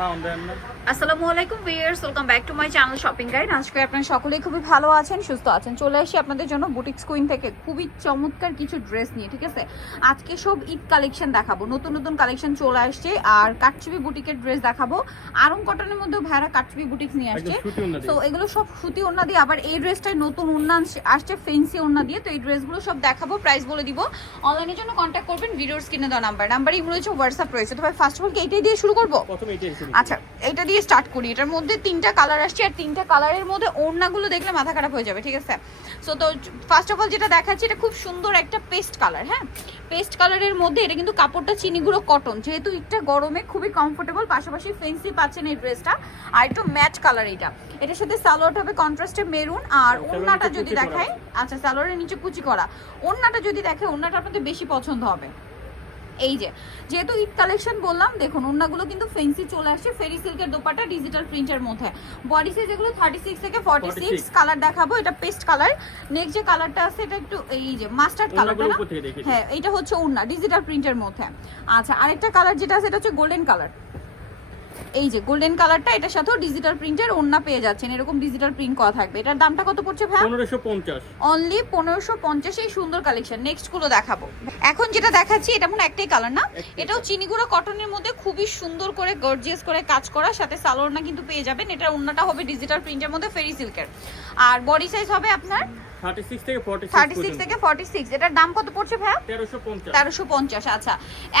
আসসালামু আলাইকুম viewers, welcome back to my channel shopping guide. আজকে আপনারা সকলেই খুবই ভালো আছেন, সুস্থ আছেন। চলে আসি আপনাদের জন্য বুটিক্স কুইন থেকে খুবই চমৎকার কিছু ড্রেস নিয়ে। ঠিক আছে, আজকে সব ঈদ কালেকশন দেখাবো, নতুন নতুন কালেকশন চলে আসছে। আর কাটচুপি বুটিকের ড্রেস দেখাবো। আরং কটনের মধ্যে ভাইরা কাটচুপি বুটিক্স নিয়ে আসছে। তো এগুলো সব সুতি ওড়না দিয়ে, আবার এই ড্রেসটাই নতুন ওড়না আসছে ফেন্সি ওড়না দিয়ে। তো এই ড্রেসগুলো সব দেখাবো, প্রাইস বলে দিব। অনলাইনের জন্য কন্ট্যাক্ট করবেন, ভিডিওর স্ক্রিনে দেওয়া নাম্বারই রয়েছে, হোয়াটসঅ্যাপ রয়েছে। তো ভাই ফার্স্ট অফ অল কি এইটাই দিয়ে শুরু করবো? আচ্ছা, এটা দিয়ে স্টার্ট করি। এটার মধ্যে তিনটা কালার আসছে, আর তিনটা কালারের মধ্যে ওড়নাগুলো দেখলে মাথা খারাপ হয়ে যাবে। ঠিক আছে, সো তো ফার্স্ট অফ অল যেটা দেখাচ্ছি, এটা খুব সুন্দর একটা পেস্ট কালার। হ্যাঁ, পেস্ট কালারের মধ্যে এটা কিন্তু কাপড়টা চিনিগুলো কটন, যেহেতু একটা গরমে খুবই কমফোর্টেবল, পাশাপাশি ফেন্সি পাচ্ছেন এই ড্রেসটা। আর একটু ম্যাচ কালার এটা। এটার সাথে সালোয়ার হবে কন্ট্রাস্টে মেরুন। আর ওড়নাটা যদি দেখায়, আচ্ছা সালোয়ারের নিচে কুচি করা। ওড়নাটা যদি দেখে, ওড়নাটা আপনাদের বেশি পছন্দ হবে। এই যেহেতু ঈদ কালেকশন বললাম, দেখুন ওড়নাগুলো কিন্তু ফেন্সি চলে আসছে, ফেরি সিল্কের দোপাট্টা ডিজিটাল প্রিন্টের মধ্যে। বডি সাইজ এগুলো 36 থেকে 46। কালার দেখাবো, এটা পেস্ট কালার। নেক্সট যে কালারটা আছে, এটা একটু এই যে মাস্টার্ড কালারটা না, হ্যাঁ এটা হচ্ছে ওড়না ডিজিটাল প্রিন্টের মধ্যে। আচ্ছা, আরেকটা কালার যেটা আছে, এটা হচ্ছে গোল্ডেন কালার। এই যে গোল্ডেন কালারটা, এটার সাথেও ডিজিটাল প্রিন্টের ওড়না পেয়ে যাচ্ছেন, এরকম ডিজিটাল প্রিন্ট করা থাকবে। এটার দামটা কত পড়ছে ভাই? 1550, অনলি 1550। এই সুন্দর কালেকশন। নেক্সট গুলো দেখাবো। এখন যেটা দেখাচ্ছি, এটা মনে একটাই কালার না, এটাও চিনিগুড়া কটনের মধ্যে খুবই সুন্দর করে গর্জিয়াস করে কাজ করা, সাথে সালোয়ারটা কিন্তু পেয়ে যাবেন। এটার ওড়নাটা হবে ডিজিটাল প্রিন্টের মধ্যে ফেরি সিল্কের। আর বডি সাইজ হবে আপনার 36 থেকে 46। এটার দাম কত পড়ছে ভাই? 1350। আচ্ছা,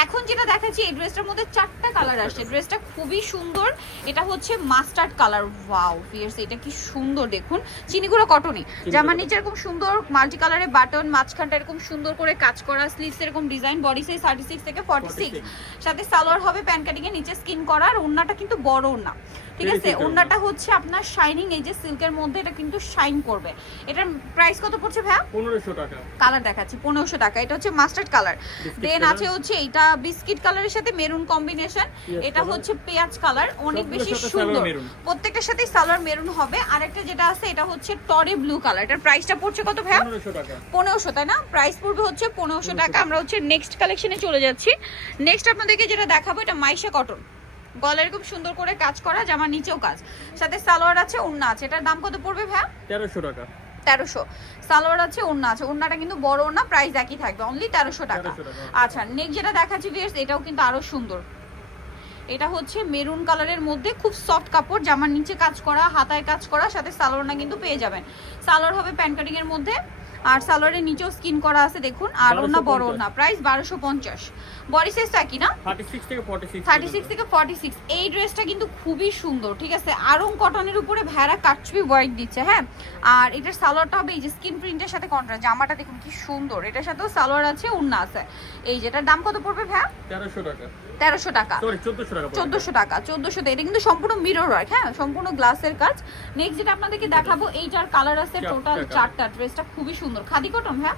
এখন যেটা দেখাচ্ছি, এই ড্রেসটার মধ্যে চারটা কালার আসছে। ড্রেসটা খুবই সুন্দর। এটা হচ্ছে মাস্টার্ড কালার। ওয়াও ভিউয়ার্স, এটা কি সুন্দর দেখুন, চিনিগুলো কটনই। জামার নিচে এরকম সুন্দর মাল্টি কালারে বাটন, মাঝখানটা এরকম সুন্দর করে কাজ করা, স্লিভস এরকম ডিজাইন। বডি সাইজ 36 থেকে 46। সাথে সালোয়ার হবে প্যান কাটিং এর, নিচে স্কিন করা। আর ওড়নাটা কিন্তু বড় ওড়না। ঠিক আছে, ওড়নাটা হচ্ছে আপনার শাইনিং, এই যে সিল্কের মধ্যে এটা কিন্তু শাইন করবে। এটার প্রাইস কত পড়ছে ভাই? 1500 টাকা। কালার দেখাচ্ছি 1500 টাকা। এটা হচ্ছে মাস্টার্ড কালার। দেন আছে হচ্ছে এটা বিস্কিট কালারের সাথে মেরুন কম্বিনেশন। এটা হচ্ছে পেঁয়াজ কালার, অনেক বেশি সুন্দর। প্রত্যেকটার সাথে সালোয়ার মেরুন হবে। আর একটা যেটা আছে, এটা হচ্ছে টরে ব্লু কালার। এটার প্রাইসটা পড়ছে কত ভাই? 1500 টাকা। 1500, তাই না? প্রাইস পড়বে হচ্ছে 1500 টাকা। আমরা হচ্ছে নেক্সট কালেকশনে চলে যাচ্ছি। নেক্সট আপনাদেরকে যেটা দেখাবো, এটা মাইশা কটন। গলার খুব সুন্দর করে কাজ করা, জামার নিচেও কাজ, সাথে সালোয়ার আছে, ওড়না আছে। এটার দাম কত পড়বে ভাই? 1300 টাকা। 1300। সালোয়ার আছে, ওড়না আছে। ওড়নাটা কিন্তু বড় ওড়না, প্রাইস একই থাকবে, অনলি 1300 টাকা। আচ্ছা, নেক্সট যেটা দেখাচ্ছি ভিউয়ার্স, এটাও কিন্তু আরো সুন্দর। এটা হচ্ছে মেরুন কালারের মধ্যে, খুব সফট কাপড়, জামার নিচে কাজ করা, হাতায় কাজ করা, সাথে সালোয়ারটা কিন্তু পেয়ে যাবেন। সালোয়ার হবে প্যান কাটিং এর মধ্যে, আর সালোয়ারের নিচেও স্কিন করা আছে দেখুন। আর ওড়না বড় ওড়না, প্রাইস 1250। বডি সাইজ কি না 36 থেকে 46। এই ড্রেসটা কিন্তু খুবই সুন্দর। ঠিক আছে, আরং কটনের উপরে ভেড়া কাটচুপি ওয়ার্ক দিচ্ছে। হ্যাঁ, আর এটার সালোয়ারটা হবে এই যে স্কিন প্রিন্টের সাথে কন্ট্রাস্ট। জামাটা দেখুন কি সুন্দর, এটার সাথেও সালোয়ার আছে, ওড়না আছে। এই যেটার দাম কত পড়বে ভাই? 1300 টাকা। 1300 টাকা, সরি 1400 টাকা। 1400 টাকা, 1400 তে। এটা কিন্তু সম্পূর্ণ মিরর ওয়ার্ক, হ্যাঁ সম্পূর্ণ গ্লাসের কাজ। নেক্সট যেটা আপনাদেরকে দেখাবো, এইটার কালার আছে টোটাল 4টা। ড্রেসটা খুবই সুন্দর। খাদি কটন হ্যাঁ,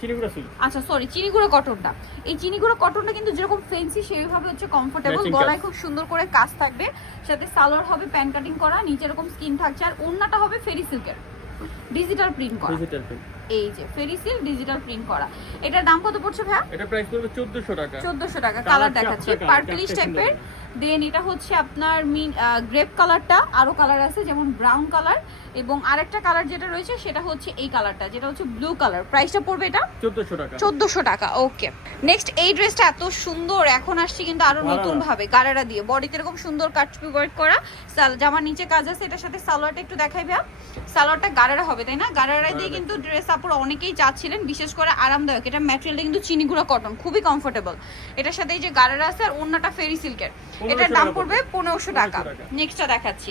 চিনিগুড়া সিল্ক। আচ্ছা সরি, চিনিগুড়া কটনটা। এই চিনিগুড়া কটনটা কিন্তু যেরকম ফেন্সি, সেইভাবে হচ্ছে কমফোর্টেবল। গলায় খুব সুন্দর করে কাজ থাকবে, সাথে সালোয়ার হবে প্যান কাটিং করা, নিচে এরকম স্কিন থাকছে। আর ওড়নাটা হবে ফেরি সিল্কের ডিজিটাল প্রিন্ট করা। এই যে ফেরি সিল্ক ডিজিটাল প্রিন্ট করা। এটার দাম কত পড়ছে ভাই? এটা প্রাইস পড়বে 1400 টাকা। 1400 টাকা। কালার দেখাচ্ছে পার্পলিশ টাইপের। দেন এটা হচ্ছে আপনার গ্রেপ কালারটা, আরো কালার আছে যেমন ব্রাউন কালার, এবং আরেকটা কালার যেটা রয়েছে সেটা হচ্ছে এই কালারটা, যেটা হচ্ছে ব্লু কালার। প্রাইসটা পড়বে এটা 1400 টাকা। 1400 টাকা, ওকে। নেক্সট এই ড্রেসটা এত সুন্দর, এখন আসছে কিন্তু আরো নতুন ভাবে, গারারা দিয়ে। বডিতে এরকম সুন্দর কাটচুপি ওয়ার্ক করা, জামার নিচে কাজ আছে। এটার সাথে সালোয়ারটা একটু দেখাই ভাই। সালোয়ারটা গারারা হবে, তাই না? গারারা দিয়ে কিন্তু ড্রেস আপুরা অনেকেই চাচ্ছিলেন, বিশেষ করে আরামদায়ক। এটা ম্যাটেরিয়ালটা কিন্তু চিনিগুড়া কটন, খুবই কমফোর্টেবল। এটার সাথে এই যে গারারা আছে, আর ওড়নাটা ফেরি সিল্কের। এটার দাম পড়বে 1500 টাকা। নেক্সটটা দেখাচ্ছি।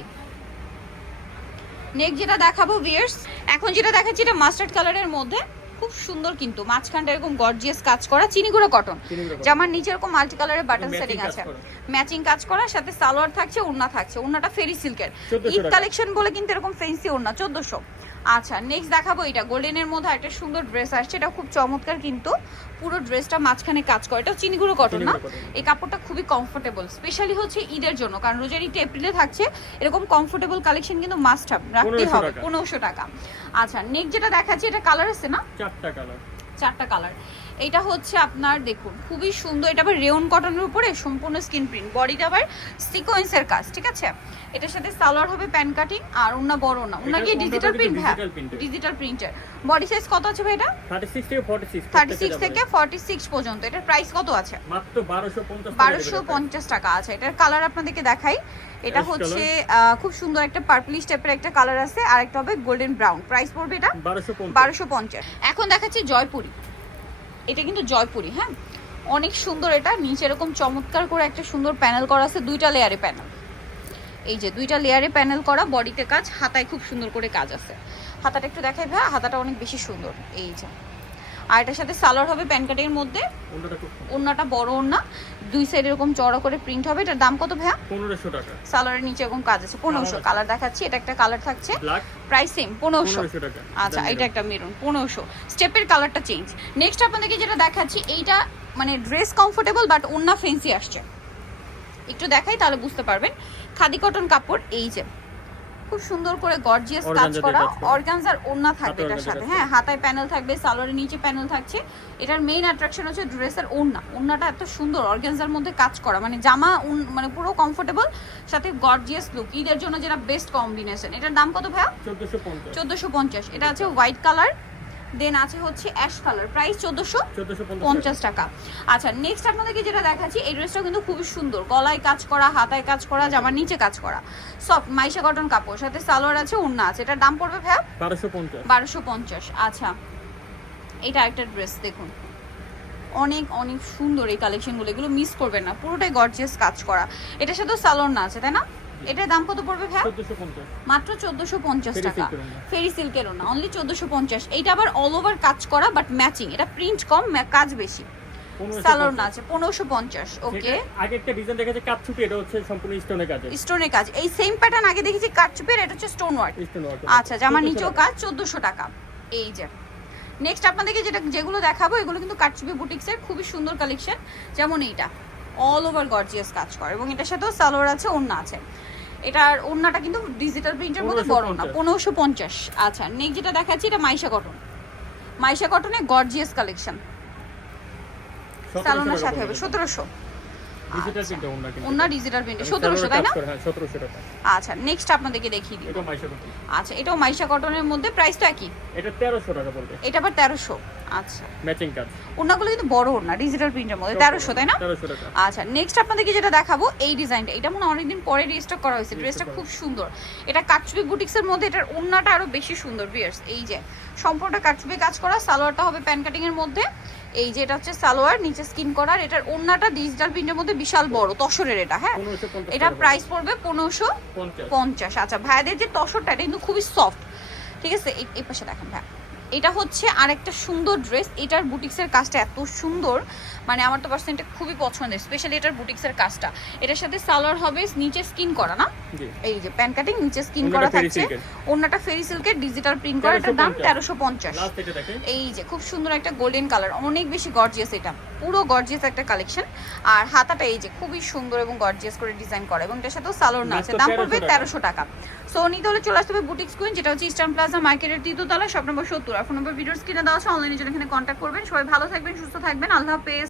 নেক্সট যেটা দেখাবো ভিউয়ার্স, এখন যেটা দেখাচ্ছি, এটা মাস্টার্ড কালারের মধ্যে, খুব সুন্দর কিন্তু মাঝখানটা এরকম গর্জিয়াস কাজ করা, চিনিগুড়া কটন। জামার নিচে এরকম মাল্টি কালারের বাটন সেটিং আছে, ম্যাচিং কাজ করা, সাথে সালোয়ার থাকছে, ওড়না থাকছে। ওড়নাটা ফেরি সিল্কের। ঈদ কালেকশন বলে কিন্তু এরকম ফেন্সি ওড়না 1400। আচ্ছা, নেক্সট দেখাবো এটা গোল্ডেনের মধ্যে একটা সুন্দর ড্রেস আসছে। এটা খুব চমৎকার কিন্তু, পুরো ড্রেসটা মাঝখানে কাজ করে। এটা চিনিগুড়ো কটন না, এই কাপড়টা খুবই কমফোর্টেবল, স্পেশালি হচ্ছে ঈদের জন্য, কারণ রোজার ঈদটা এপ্রিলে থাকছে। এরকম কমফোর্টেবল কালেকশন কিন্তু মাস্ট হাব রাখতে হবে। 1500 টাকা। আচ্ছা, নেক্সট যেটা দেখাচ্ছি, এটা কালার আছে না, 4টা কালার। এটা হচ্ছে আপনার দেখুন খুবই সুন্দর, এটা আবার রেয়ন কটনের উপরে সম্পূর্ণ স্কিন প্রিন্ট, বডিটা আবার সিকোয়েন্সের কাজ, ঠিক আছে। এটার সাথে সালোয়ার হবে প্যান কাটিং আর ওন্না বড় না, ওন্না কি ডিজিটাল প্রিন্ট, হ্যাঁ ডিজিটাল প্রিন্টের। বডি সাইজ কত আছে ভাই এটা? 36 থেকে 46 পর্যন্ত। এটার প্রাইস কত আছে? মাত্র 1250 টাকা আছে। এটার কালার আপনাদেরকে দেখাই, এটা হচ্ছে খুব সুন্দর একটা পার্পলিশ টাইপের একটা কালার আছে, আর একটা হবে গোল্ডেন ব্রাউন। প্রাইস পড়বে এটা 1250। এখন দেখাচ্ছি জয়পুরি, এটা কিন্তু জয়পুরি, হ্যাঁ অনেক সুন্দর। এটা নিচে এরকম চমৎকার করে একটা সুন্দর প্যানেল করা আছে, দুইটা লেয়ারে প্যানেল, এই যে দুইটা লেয়ারে প্যানেল করা, বডিতে কাজ, হাতায় খুব সুন্দর করে কাজ আছে। হাতাটা একটু দেখাই ভাই, হাতাটা অনেক বেশি সুন্দর, এই যে। আর এটার সাথে সালোয়ার হবে প্যান কাটিং এর মধ্যে, ওন্নাটা বড় ওন্না, দুই সাইড এরকম চড়া করে প্রিন্ট হবে। এটার দাম কত ভাইয়া? 1500 টাকা। সালোয়ারের নিচে এরকম কাজ আছে 1500। কালার দেখাচ্ছি, এটা একটা কালার থাকছে, প্রাইস সেম 1500 টাকা। আচ্ছা এটা একটা মেরুন 1500। স্টেপের কালারটা চেঞ্জ। নেক্সট আপনাদেরকে যেটা দেখাচ্ছি, এইটা মানে ড্রেস কমফোর্টেবল বাট ওন্না ফেন্সি আসছে, একটু দেখাই তাহলে বুঝতে পারবেন। খাদি কটন কাপড়, এই যে খুব সুন্দর করে গর্জিয়াস কাজ করা, অর্গানজার ওন্না থাকবে এটার সাথে, হ্যাঁ হাতায় প্যানেল থাকবে, সালোয়ারের নিচে প্যানেল থাকছে। এটার মেইন অ্যাট্রাকশন হচ্ছে ড্রেসের ওন্না, ওন্নাটা এত সুন্দর অর্গানজার মধ্যে কাজ করা, মানে জামা মানে পুরো কমফোর্টেবল, সাথে গর্জিয়াস লুক, ঈদের জন্য যেটা বেস্ট কম্বিনেশন। এটার দাম কত ভাইয়া? 1450। এটা আছে হোয়াইট কালার, দেন আছে হচ্ছে অ্যাশ কালার, প্রাইস 1450 টাকা। আচ্ছা নেক্সট আপনাদেরকে যেটা দেখাচ্ছি, এই ড্রেসটা কিন্তু খুবই সুন্দর, গলায় কাজ করা, হাতায় কাজ করা, জামার নিচে কাজ করা, সফট মাইশা কটন কাপড়, সাথে সালোয়ার আছে, ওড়না আছে। এটার দাম পড়বে ভাইয়া 1250। আচ্ছা এটা একটা ড্রেস দেখুন, অনেক অনেক সুন্দর এই কালেকশনগুলো, এগুলো মিস করবেন না, পুরোটাই গর্জিয়াস কাজ করা। এটার সাথে সালোয়ার না আছে, তাই না? এটার দাম কত পড়বে ভাই? 1450, মাত্র 1450 টাকা। ফেরি সিল্কের না, অনলি 1450। এইটা আবার অল ওভার কাজ করা বাট ম্যাচিং, এটা প্রিন্ট কম কাজ বেশি। সালোয়ার না আছে 1550। ওকে, আগে একটা ডিজাইন দেখাচ্ছে কাটছুপি, এটা হচ্ছে সম্পূর্ণ স্টোনের কাজ, স্টোনের কাজ। এই সেম প্যাটার্ন আগে দেখেছি কাটছুপির, এটা হচ্ছে স্টোন ওয়ার্ক। আচ্ছা জামার নিচেও কাজ, 1400 টাকা। এই যে নেক্সট আপনাদেরকে যেগুলো দেখাবো, এগুলো কিন্তু কাটছুপি বুটিক্সের খুবই সুন্দর কালেকশন। যেমন এইটা অল ওভার গর্জিয়াস কাজ করে, এবং এটার সাথেও সালোয়ার আছে, ওড়না আছে। এটার ওড়নাটা কিন্তু ডিজিটাল প্রিন্টের মধ্যে বড় না, 1550। আচ্ছা নেক্সট যেটা দেখাচ্ছি, এটা মাইশা কটন, মাইশা কটনের গর্জিয়াস কালেকশন, সালোয়ারের সাথে হবে 1700। ডিজিটাল প্রিন্ট ওড়না, কিন্তু ওড়না ডিজিটাল প্রিন্টে 1700, তাই না? হ্যাঁ 1700 টাকা। আচ্ছা নেক্সট আপনাদেরকে দেখিয়ে দিই, এটা মাইশা কটন। আচ্ছা এটাও মাইশা কটনের মধ্যে, প্রাইস তো একই, এটা 1300 টাকা পড়বে। এটা আবার 1300। আচ্ছা ম্যাচিং কাজ, ওড়নাগুলো কিন্তু বড় ওড়না, ডিজিটাল প্রিন্টের মধ্যে 1300, তাই না? 1300 টাকা। আচ্ছা নেক্সট আপনাদেরকে যেটা দেখাবো, এই ডিজাইনটা, এটা মনে অনেকদিন পরে রিস্টক করা হয়েছে, ড্রেসটা খুব সুন্দর। এটা কাটছবি বুটিক্সের মধ্যে, এটার ওড়নাটা আরো বেশি সুন্দর ভিউয়ার্স। এই যে সম্পূর্ণটা কাটছবি কাজ করা, সালোয়ারটা হবে প্যান কাটিং এর মধ্যে, এই যে এটা হচ্ছে সালোয়ার, নিচে স্কিন করার। এটার ওড়নাটা ডিজিটাল প্রিন্টের মধ্যে বিশাল বড় তসরের, এটা হ্যাঁ এটা প্রাইস পড়বে 1550। আচ্ছা ভাইদের যে তসরটা, এটা কিন্তু খুবই সফট, ঠিক আছে। এই পাশে দেখেন ভাই, এটা হচ্ছে আরেকটা সুন্দর ড্রেস। এটার বুটিক্সের কাজটা এত সুন্দর, মানে আমার তো পার্সেন্টে খুবই পছন্দের, স্পেশালি এটার বুটিক্সের কাজটা। এটার সাথে সালোয়ার হবে নিচে স্কিন করা, না এই যে প্যান কাটিং, নিচে স্কিন করা থাকছে, ওন্নাটা ফেরি সিল্কের ডিজিটাল প্রিন্ট করা। এটার দাম 1350। এই যে খুব সুন্দর একটা গোল্ডেন কালার, অনেক বেশি গর্জিয়াস, এটা পুরো গর্জিয়াস একটা কালেকশন। আর হাতাটা এই যে খুবই সুন্দর এবং গর্জিয়াস করে ডিজাইন করা, এবং এটার সাথেও সালোয়ার না আছে। দাম পড়বে 1300 টাকা। সো নিতে হলে চলে আসতে হবে বুটিক্স কুইন, যেটা হচ্ছে ইস্টার্ন প্লাজা মার্কেটের 3য় তলা, শপ নম্বর 70। আর ফোন নম্বর ভিডিওর স্ক্রিনে দেওয়া আছে, অনলাইনে জন্য এখানে কন্ট্যাক্ট করবেন। সবাই ভালো থাকবেন, সুস্থ থাকবেন, আল্লাহ হাফেজ।